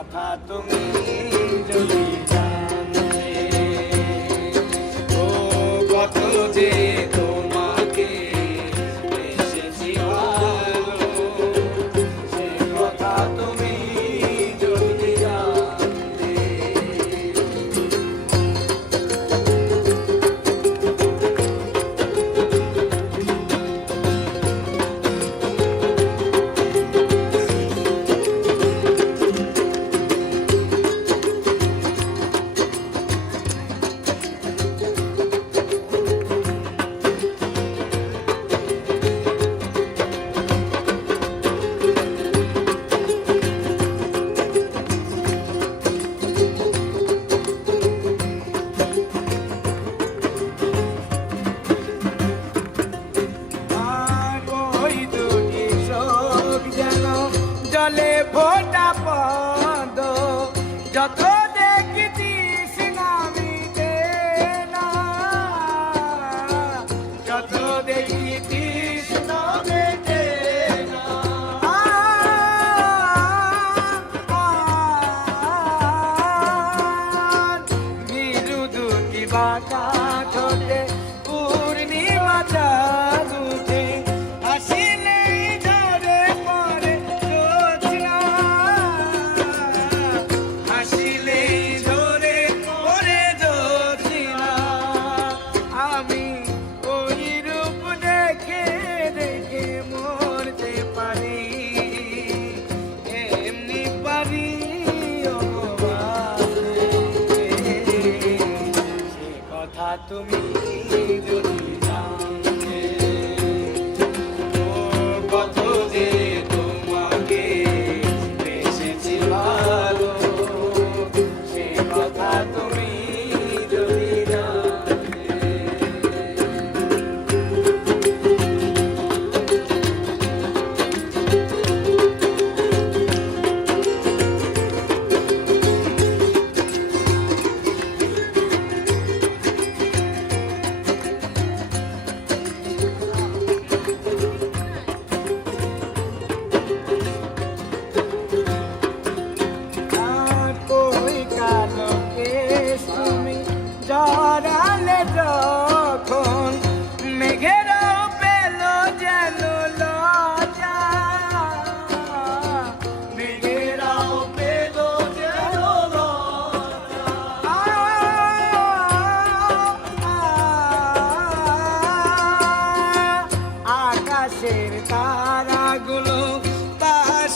কথা তুমি যদি বলে ভোটা পদ যত দেখিতিস নামিতে না যত দেখিতিস নামিতে না নিরুদু কি বাকা